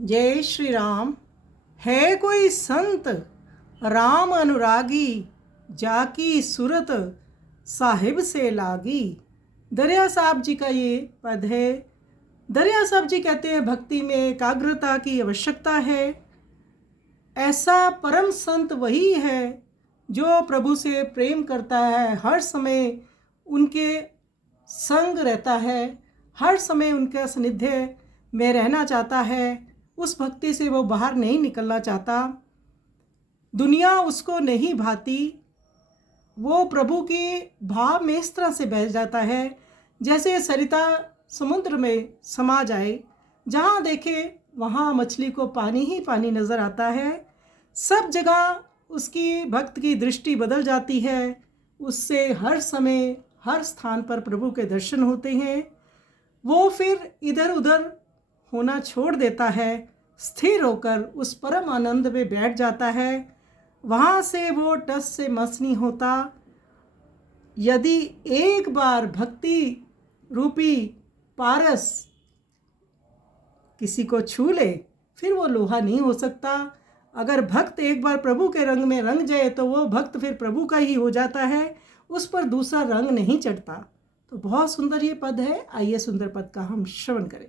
जय श्री राम। है कोई संत राम अनुरागी, जाकी सूरत साहिब से लागी। दरिया साहब जी का ये पद है। दरिया साहब जी कहते हैं भक्ति में एकाग्रता की आवश्यकता है। ऐसा परम संत वही है जो प्रभु से प्रेम करता है, हर समय उनके संग रहता है, हर समय उनका सानिध्य में रहना चाहता है। उस भक्ति से वो बाहर नहीं निकलना चाहता। दुनिया उसको नहीं भाती। वो प्रभु के भाव में इस तरह से बह जाता है जैसे सरिता समुद्र में समा जाए। जहाँ देखे वहाँ मछली को पानी ही पानी नज़र आता है। सब जगह उसकी भक्त की दृष्टि बदल जाती है। उससे हर समय हर स्थान पर प्रभु के दर्शन होते हैं। वो फिर इधर उधर होना छोड़ देता है, स्थिर होकर उस परम आनंद में बैठ जाता है। वहाँ से वो टस से मस नहीं होता। यदि एक बार भक्ति रूपी पारस किसी को छू ले, फिर वो लोहा नहीं हो सकता। अगर भक्त एक बार प्रभु के रंग में रंग जाए तो वो भक्त फिर प्रभु का ही हो जाता है, उस पर दूसरा रंग नहीं चढ़ता। तो बहुत सुंदर ये पद है। आइए सुंदर पद का हम श्रवण करें।